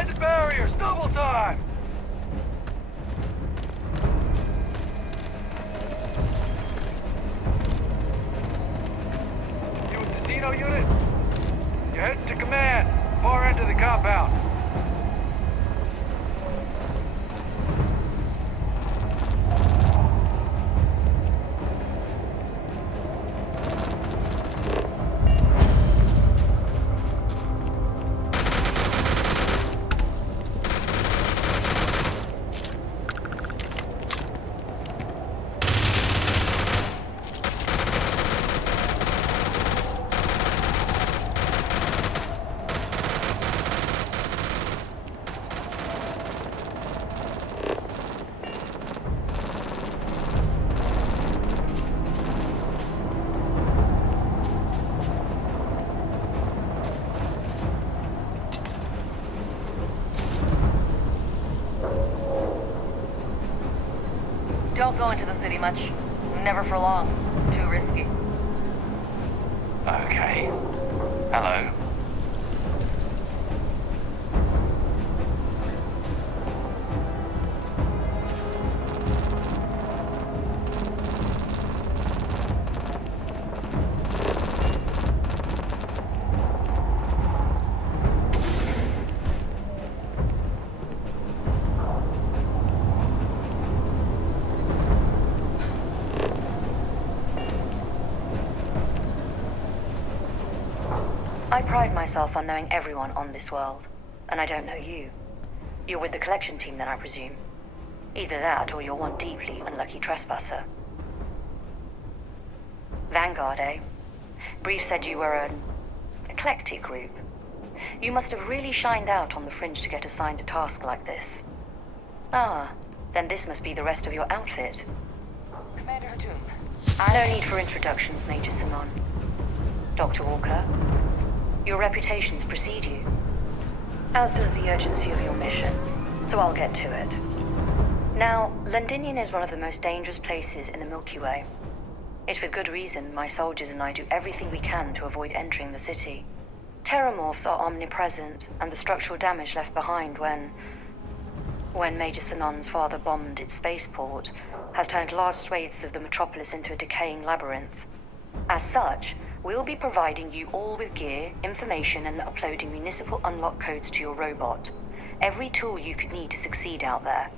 Inside the barriers, double time! You a casino unit? You're heading to command, far end of the compound. Don't go into the city much. Never for long. Too risky. Okay. Hello. I pride myself on knowing everyone on this world, and I don't know you. You're with the collection team then, I presume. Either that, or you're one deeply unlucky trespasser. Vanguard, eh? Brief said you were an eclectic group. You must have really shined out on the fringe to get assigned a task like this. Ah, then this must be the rest of your outfit. Commander Hatum. No need for introductions, Major Simon. Dr. Walker, your reputations precede you, as does the urgency of your mission, so I'll get to it. Now, Londinian is one of the most dangerous places in the Milky Way. It's with good reason my soldiers and I do everything we can to avoid entering the city. Terramorphs are omnipresent, and the structural damage left behind when Major Sinan's father bombed its spaceport has turned large swathes of the metropolis into a decaying labyrinth. As such, we'll be providing you all with gear, information, and uploading municipal unlock codes to your robot. Every tool you could need to succeed out there.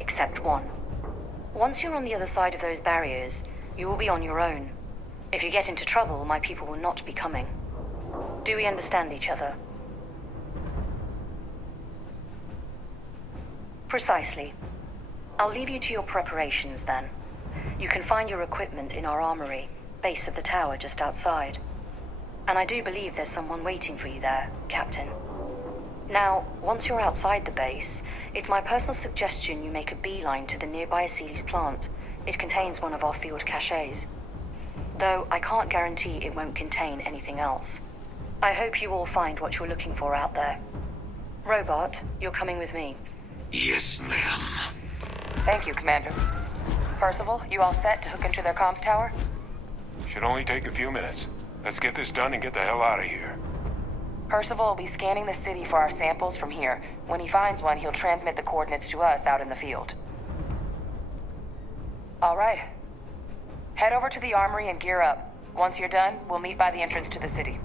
Except one. Once you're on the other side of those barriers, you will be on your own. If you get into trouble, my people will not be coming. Do we understand each other? Precisely. I'll leave you to your preparations then. You can find your equipment in our armory, base of the tower just outside. And I do believe there's someone waiting for you there, Captain. Now, once you're outside the base, it's my personal suggestion you make a beeline to the nearby Aceles plant. It contains one of our field caches. Though I can't guarantee it won't contain anything else. I hope you all find what you're looking for out there. Robot, you're coming with me. Yes, ma'am. Thank you, Commander. Percival, you all set to hook into their comms tower? Should only take a few minutes. Let's get this done and get the hell out of here. Percival will be scanning the city for our samples from here. When he finds one, he'll transmit the coordinates to us out in the field. All right. Head over to the armory and gear up. Once you're done, we'll meet by the entrance to the city.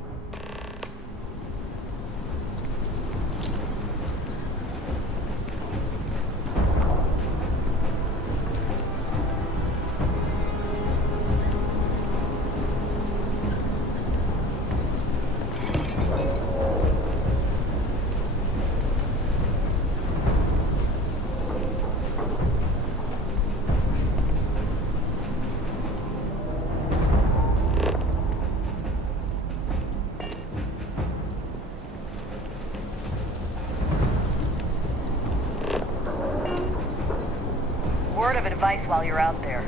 Word of advice while you're out there.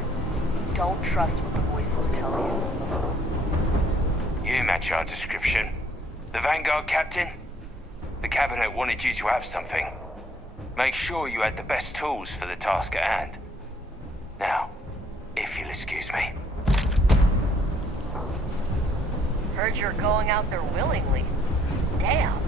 Don't trust what the voices tell you. You match our description. The Vanguard captain? The cabinet wanted you to have something. Make sure you had the best tools for the task at hand. Now, if you'll excuse me. Heard you're going out there willingly. Damn.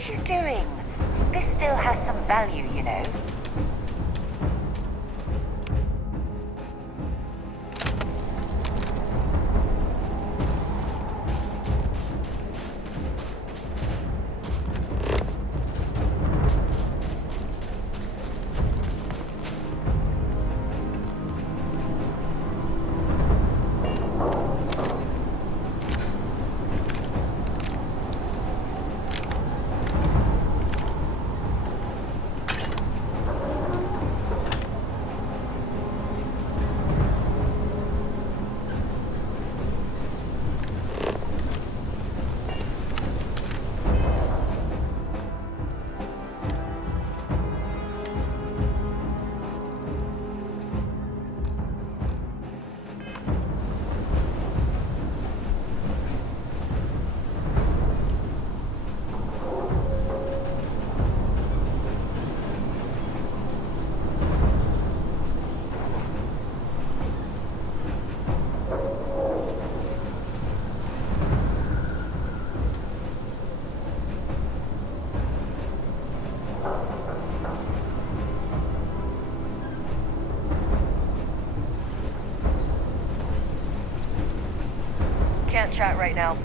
What are you doing? This still has some value, you know. Can't chat right now.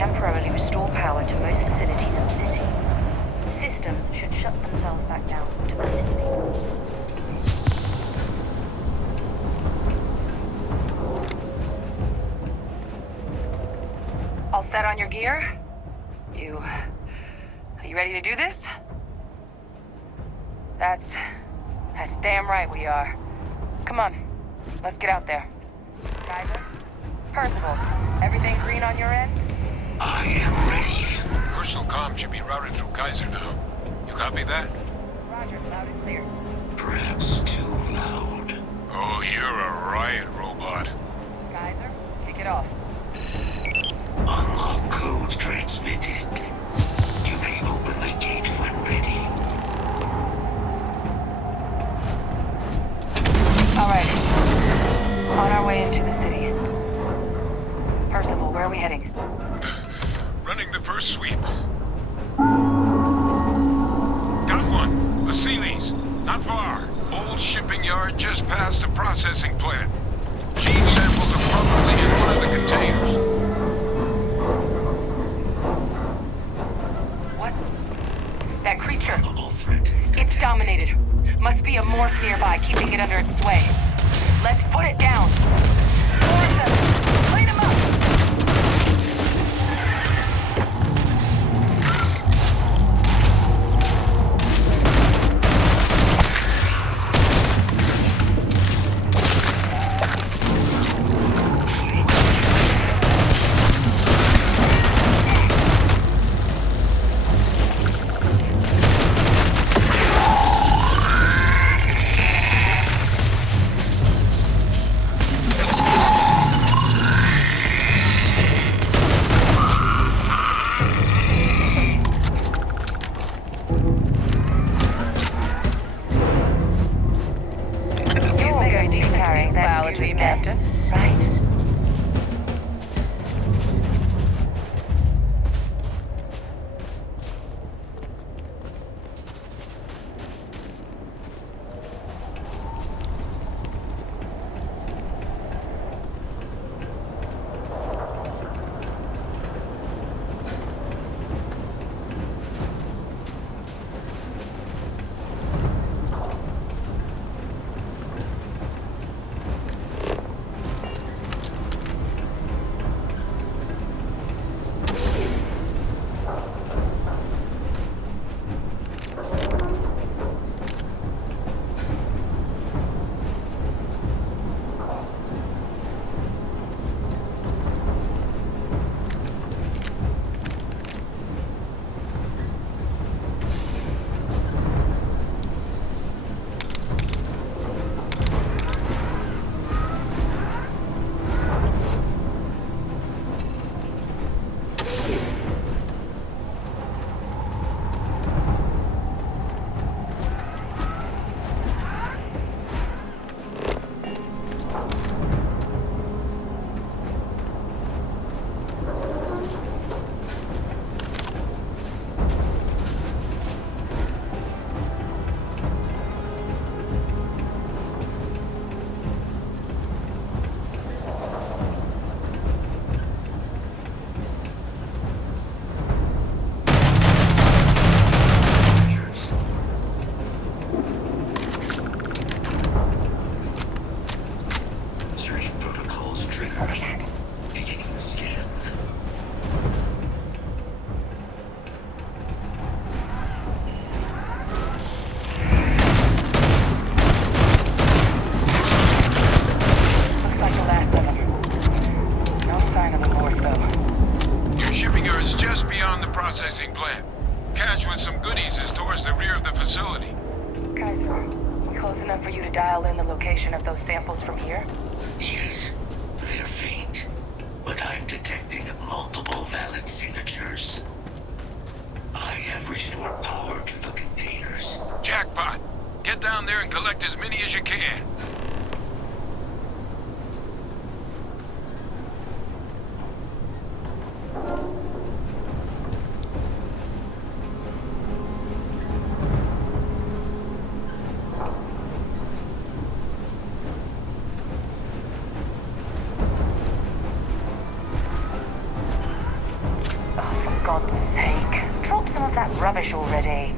temporarily restore power to most facilities in the city. Systems should shut themselves back down automatically. All set on your gear? Are you ready to do this? That's damn right we are. Come on, let's get out there. Kaiser? Percival, everything green on your ends? I am ready. Personal comm should be routed through Kaiser now. You copy that? Roger, loud and clear. Perhaps too loud. Oh, you're a riot robot. Kaiser, kick it off. Unlock code transmitted. You may open the gate. way into the city. Percival, where are we heading? Running the first sweep. Got one. A Sealy's. Not far. Old shipping yard just past the processing plant. Gene samples are probably in one of the containers. What? That creature. Probable threat. It's dominated. Must be a morph nearby, keeping it under its sway. Let's put it down. More of them. Clean them up. Biologist, Captain. Right. Search protocols triggered. Beginning the scan. Looks like the last of them. No sign of the morph, though. Your shipping yard's just beyond the processing plant. Cache with some goodies is towards the rear of the facility. Kaiser, close enough for you to dial in the location of those samples from here? Yes, they're faint, but I'm detecting multiple valid signatures. I have restored power to the containers. Jackpot! Get down there and collect as many as you can. For God's sake, drop some of that rubbish already.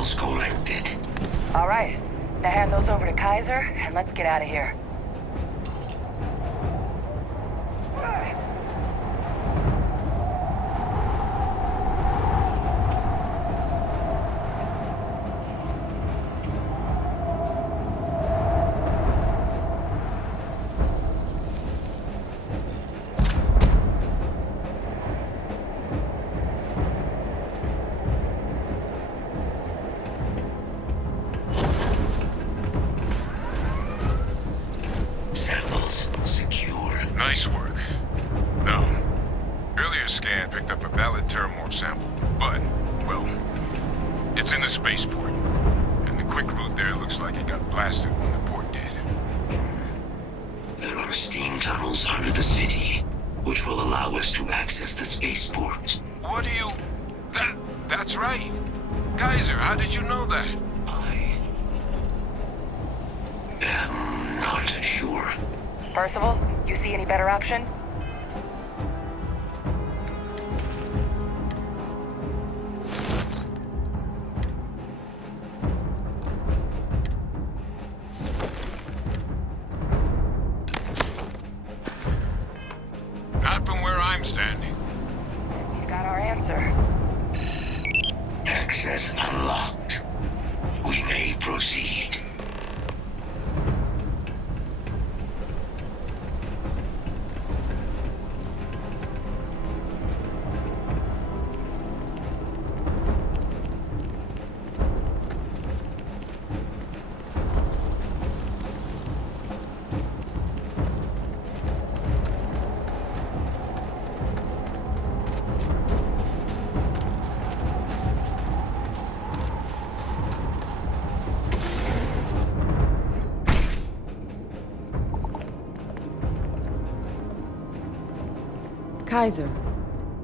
samples collected. All right. Now hand those over to Kaiser, and let's get out of here. Samples secure. Nice work. No. Earlier scan picked up a valid Terramorph sample, but, well, it's in the spaceport. And the quick route there looks like it got blasted when the port did. There are steam tunnels under the city, which will allow us to access the spaceport. What do you... That's right. Kaiser, how did you know that? I am not sure. Percival, you see any better option? Not from where I'm standing. You got our answer. Access unlocked. We may proceed. Kaiser,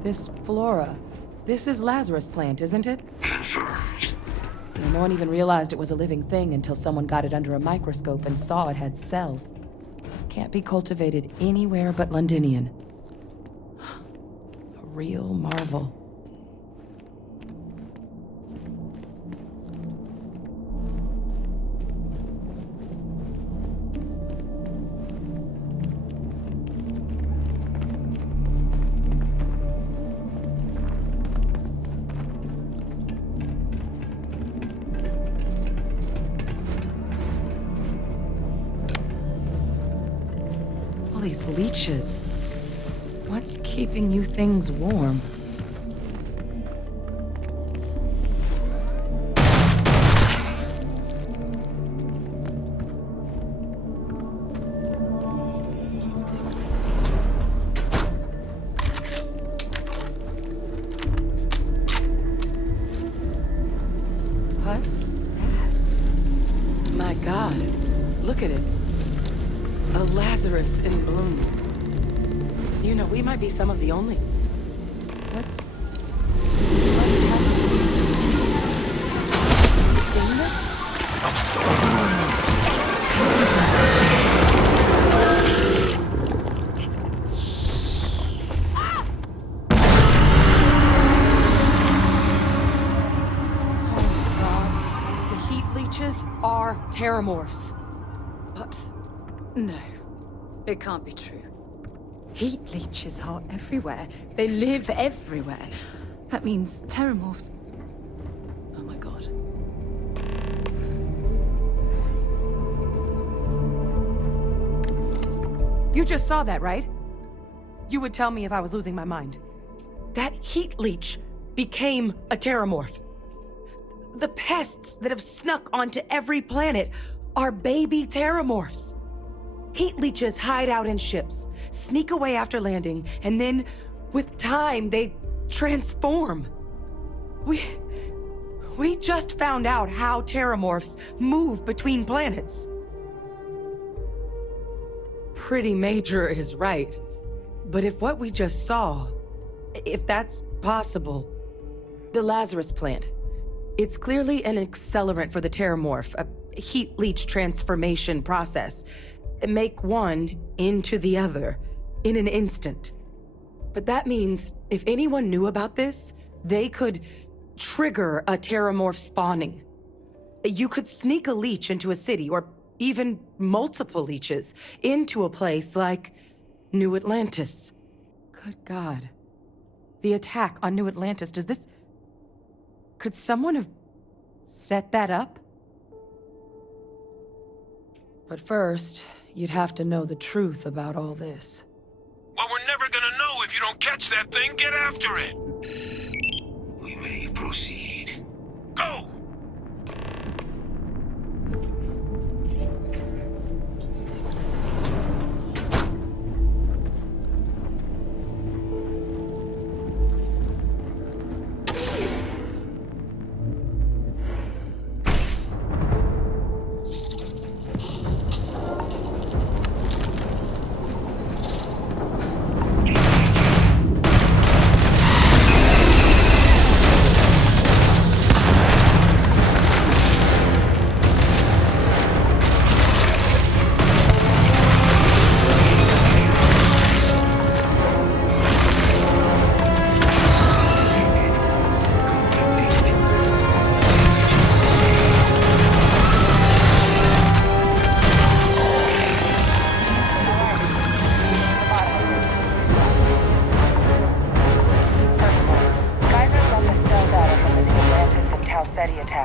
this flora, this is Lazarus plant, isn't it? Confirmed. No one even realized it was a living thing until someone got it under a microscope and saw it had cells. Can't be cultivated anywhere but Londinian. A real marvel. All these leeches. What's keeping you things warm? What's that? My God, look at it. A Lazarus in bloom. You know, we might be some of the only... What's happening? You seeing this? Oh, God. The heat leeches are terramorphs. But no, it can't be true. Heat leeches are everywhere. They live everywhere. That means terramorphs. Oh my God. You just saw that, right? You would tell me if I was losing my mind. That heat leech became a terramorph. The pests that have snuck onto every planet are baby terramorphs. Heat leeches hide out in ships, sneak away after landing, and then, with time, they transform. We just found out how terramorphs move between planets. Pretty Major is right. But if what we just saw, if that's possible, the Lazarus plant, it's clearly an accelerant for the terramorph, a heat leech transformation process. Make one into the other in an instant. But that means if anyone knew about this, they could trigger a terramorph spawning. You could sneak a leech into a city, or even multiple leeches, into a place like New Atlantis. Good God. The attack on New Atlantis, does this... Could someone have set that up? But first, you'd have to know the truth about all this. Well, we're never gonna know if you don't catch that thing. Get after it! We may proceed. Go!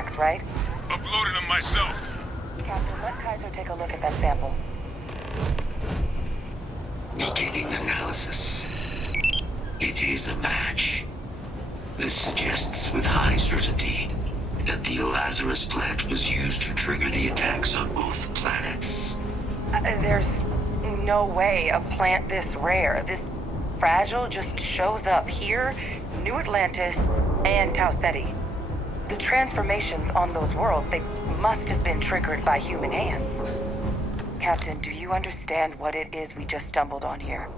attacks, right? Uploaded them myself. Captain, let Kaiser take a look at that sample. Beginning analysis. It is a match. This suggests with high certainty that the Lazarus plant was used to trigger the attacks on both planets. There's no way a plant this rare, this fragile, just shows up here, New Atlantis, and Tau Ceti. The transformations on those worlds, they must have been triggered by human hands. Captain, do you understand what it is we just stumbled on here?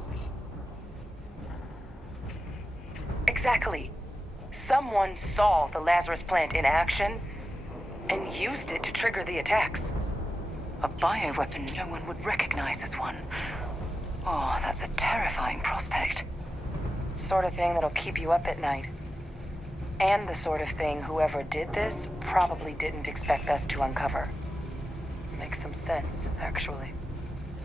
Exactly. Someone saw the Lazarus plant in action and used it to trigger the attacks. A bioweapon no one would recognize as one. Oh, that's a terrifying prospect. Sort of thing that'll keep you up at night. And the sort of thing whoever did this probably didn't expect us to uncover. Makes some sense, actually.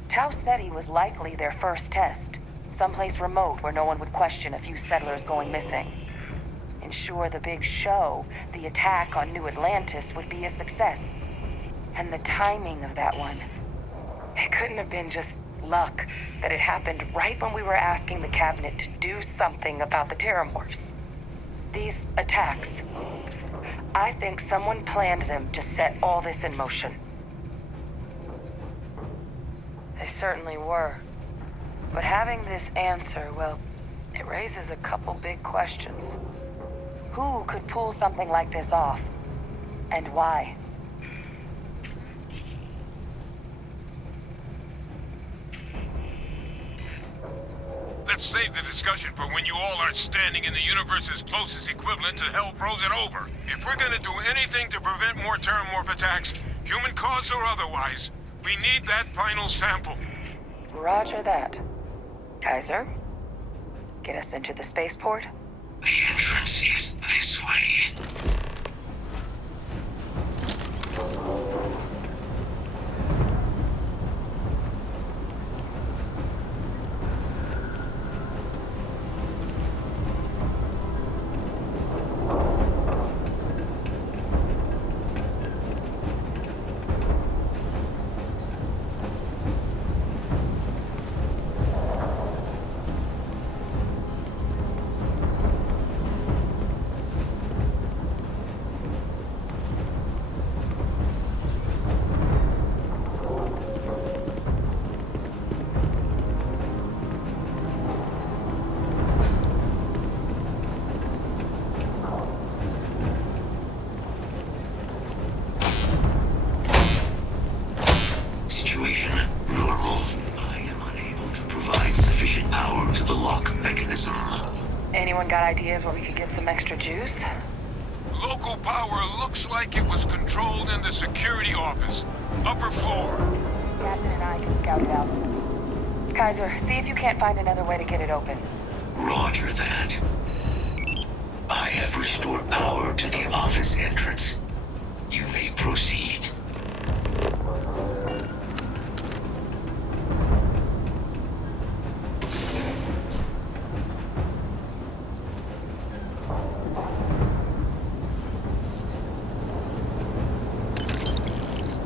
Tau Ceti was likely their first test. Someplace remote where no one would question a few settlers going missing. Ensure the big show, the attack on New Atlantis, would be a success. And the timing of that one. It couldn't have been just luck that it happened right when we were asking the cabinet to do something about the Terramorphs. These attacks, I think someone planned them to set all this in motion. They certainly were. But having this answer, well, it raises a couple big questions. Who could pull something like this off? And why? Let's save the discussion for when you all aren't standing in the universe's closest equivalent to hell frozen over. If we're gonna do anything to prevent more Terramorph attacks, human caused or otherwise, we need that final sample. Roger that. Kaiser, get us into the spaceport? The entrance is this way. Situation normal. I am unable to provide sufficient power to the lock mechanism. Anyone got ideas where we could get some extra juice? Local power looks like it was controlled in the security office. Upper floor. Captain and I can scout it out. Kaiser, see if you can't find another way to get it open. Roger that. I have restored power to the office entrance. You may proceed.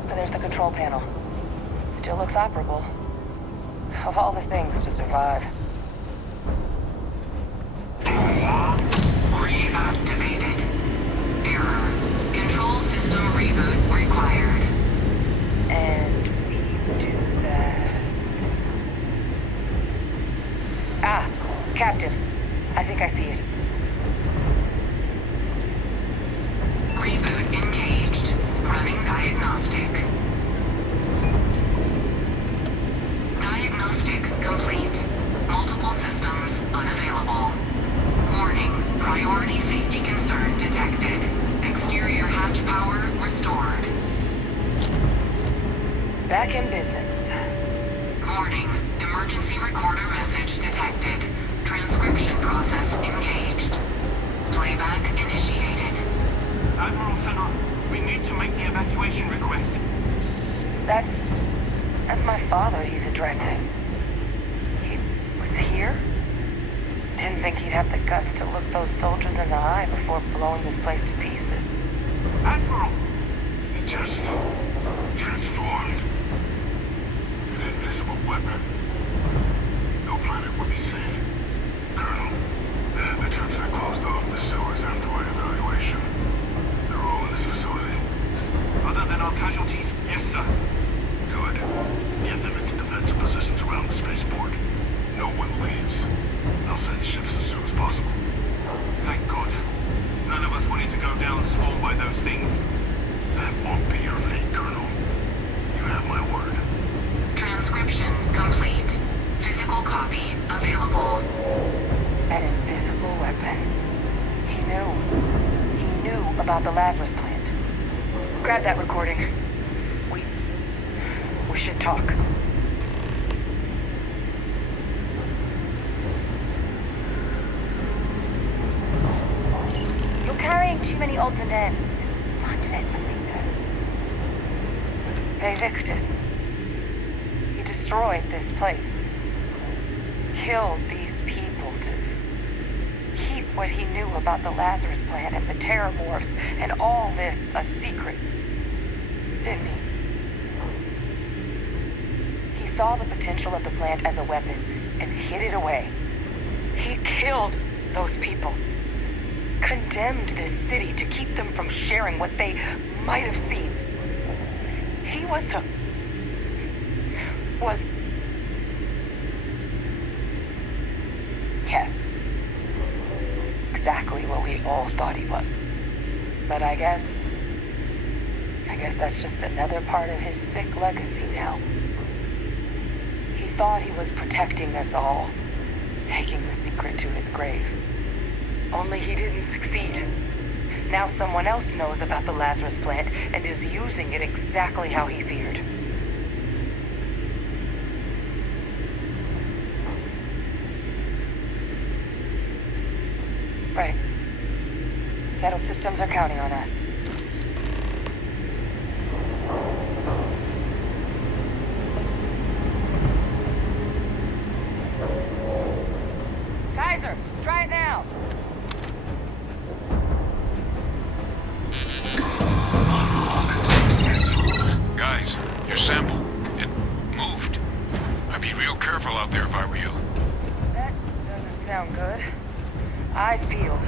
There's the control panel. Still looks operable. Of all the things to survive. Reactivated. Error. Control system reboot required. And we do that. Ah, Captain. I think I see it. Reboot engaged. Running diagnostic. Diagnostic complete. Multiple systems unavailable. Warning, priority safety concern detected. Exterior hatch power restored. Back in business. Warning, emergency recorder message detected. Transcription process engaged. Playback initiated. Admiral Senna, we need to make the evacuation request. That's my father he's addressing. He was here? Didn't think he'd have the guts to look those soldiers in the eye before blowing this place to pieces. Admiral! It just transformed. An invisible weapon. No planet would be safe. Colonel, the troops that closed off the sewers after my evaluation, they're all in this facility. Other than our casualties, yes, sir. Good. Get them into defensive positions around the spaceport. No one leaves. I'll send ships as soon as possible. Thank God. None of us wanted to go down swarmed by those things. That won't be your fate, Colonel. You have my word. Transcription complete. Physical copy available. An invisible weapon. He knew about the Lazarus plant. Grab that recording. We should talk. You're carrying too many odds and ends. Time to let something go. Victus. He destroyed this place. Killed these people to keep what he knew about the Lazarus plant and the Terramorphs and all this a secret. Didn't he? He saw the potential of the plant as a weapon and hid it away. He killed those people. Condemned this city to keep them from sharing what they might have seen. He was yes. Exactly what we all thought he was. But I guess that's just another part of his sick legacy now. He thought he was protecting us all, taking the secret to his grave. Only he didn't succeed. Now someone else knows about the Lazarus plant and is using it exactly how he feared. Right. Settled systems are counting on us. Kaiser, try it now. Unlock successful. Guys, your sample, it moved. I'd be real careful out there if I were you. That doesn't sound good. Eyes peeled.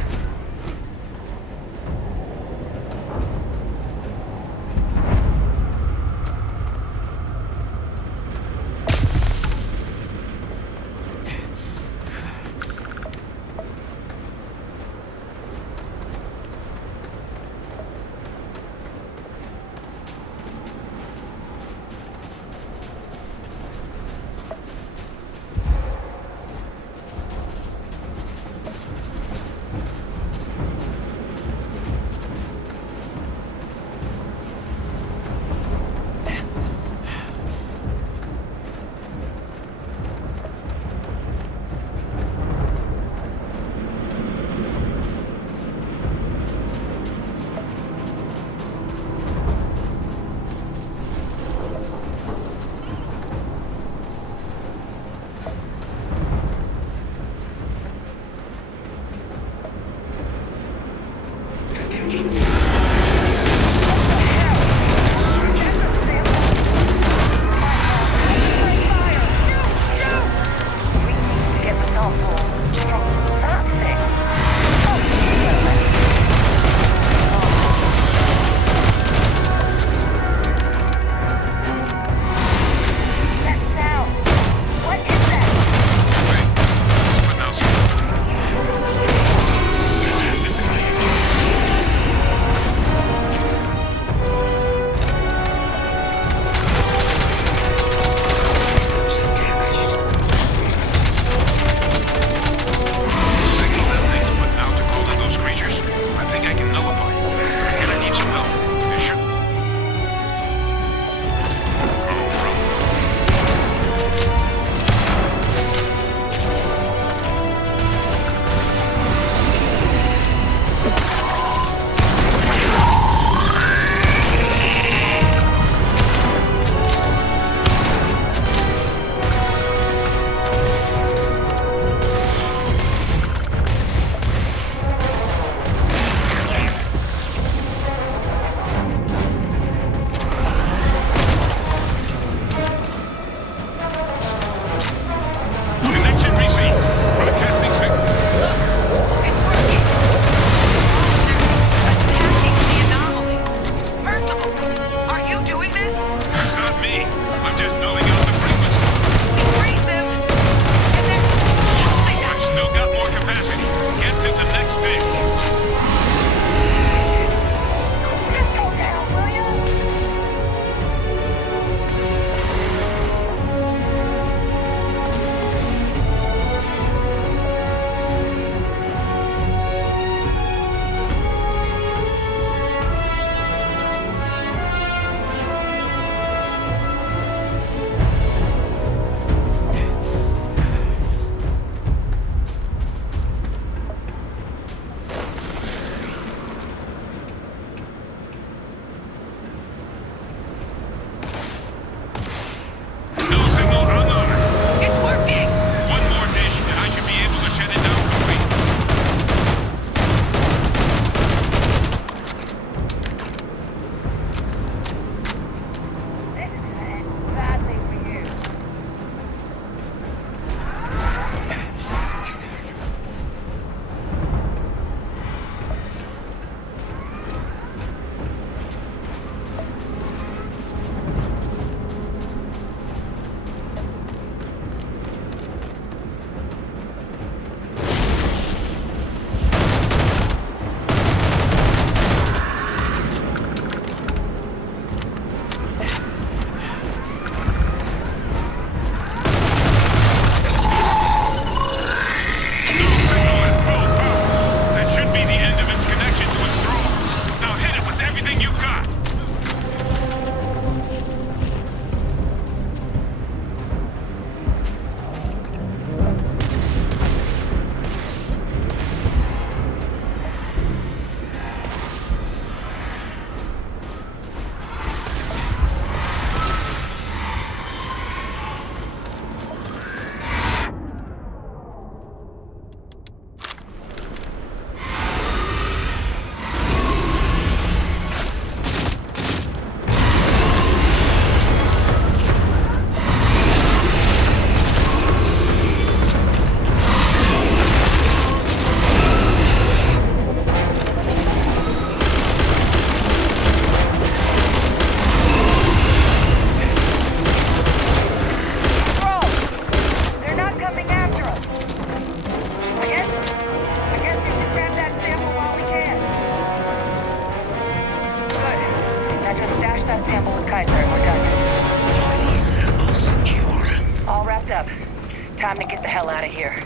Time to get the hell out of here.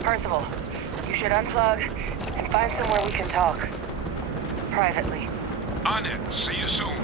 Percival, you should unplug and find somewhere we can talk. Privately. On it. See you soon.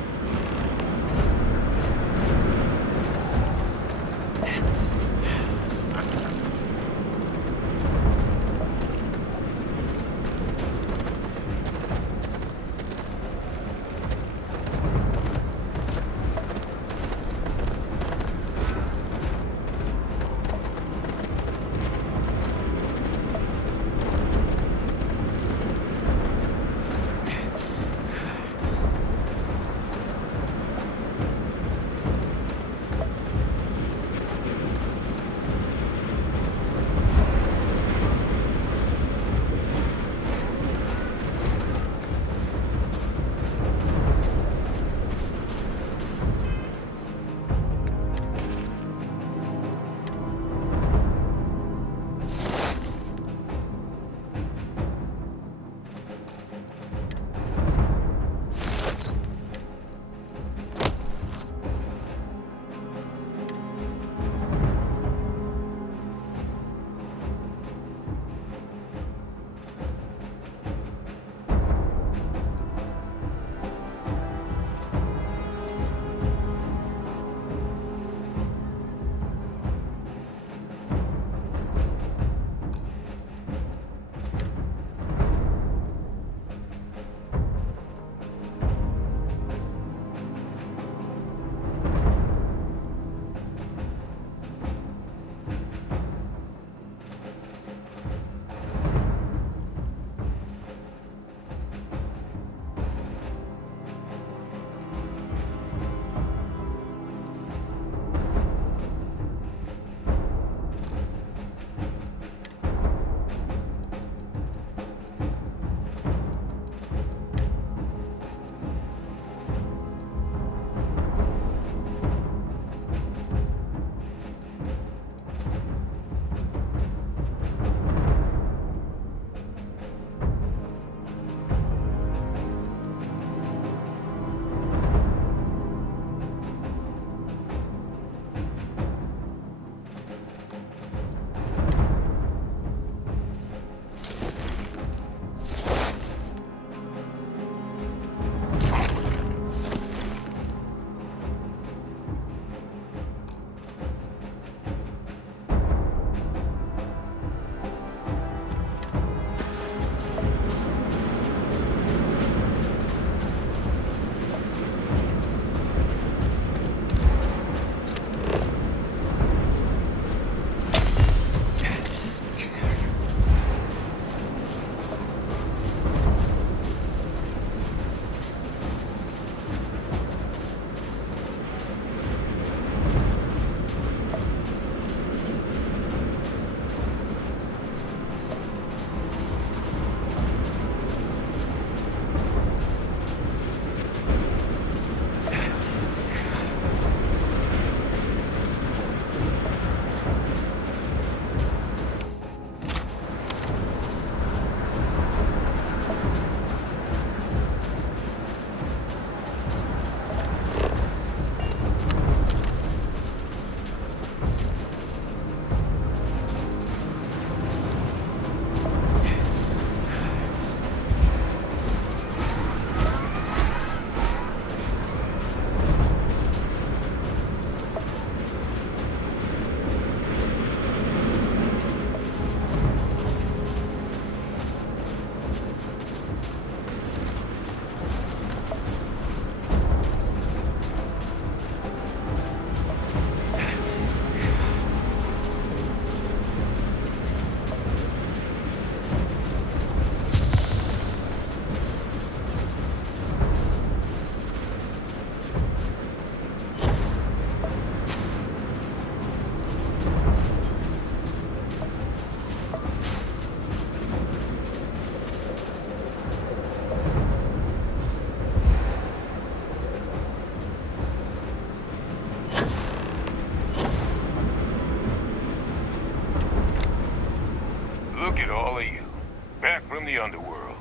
the underworld.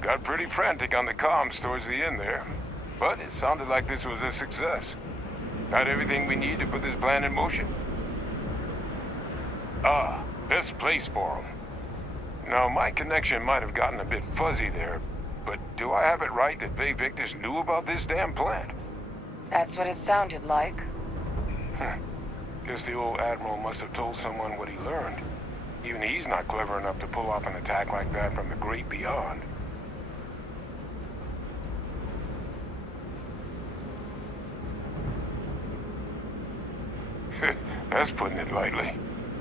Got pretty frantic on the comms towards the end there, but it sounded like this was a success. Got everything we need to put this plan in motion. Ah, best place for 'em. Now, my connection might have gotten a bit fuzzy there, but do I have it right that Bay Victus knew about this damn plant? That's what it sounded like. Guess the old Admiral must have told someone what he learned. Even he's not clever enough to pull off an attack like that from the great beyond. That's putting it lightly.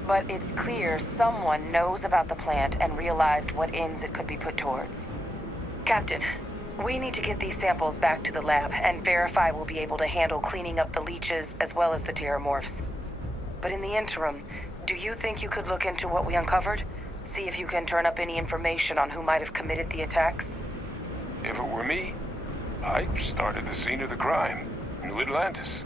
But it's clear someone knows about the plant and realized what ends it could be put towards. Captain, we need to get these samples back to the lab and verify we'll be able to handle cleaning up the leeches as well as the terramorphs. But in the interim, do you think you could look into what we uncovered? See if you can turn up any information on who might have committed the attacks? If it were me, I'd start at the scene of the crime, New Atlantis.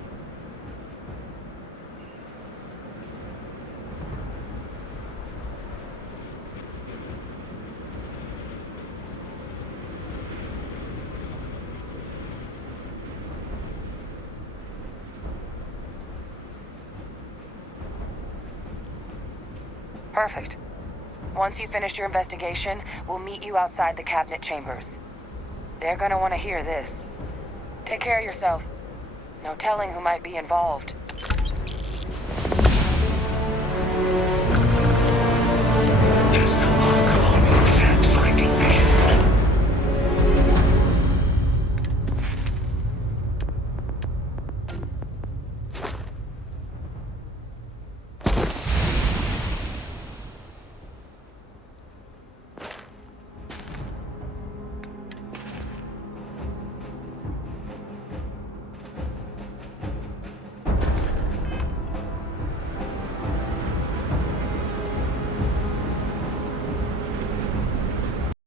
Perfect. Once you finish your investigation, we'll meet you outside the cabinet chambers. They're gonna want to hear this. Take care of yourself. No telling who might be involved. Best of luck.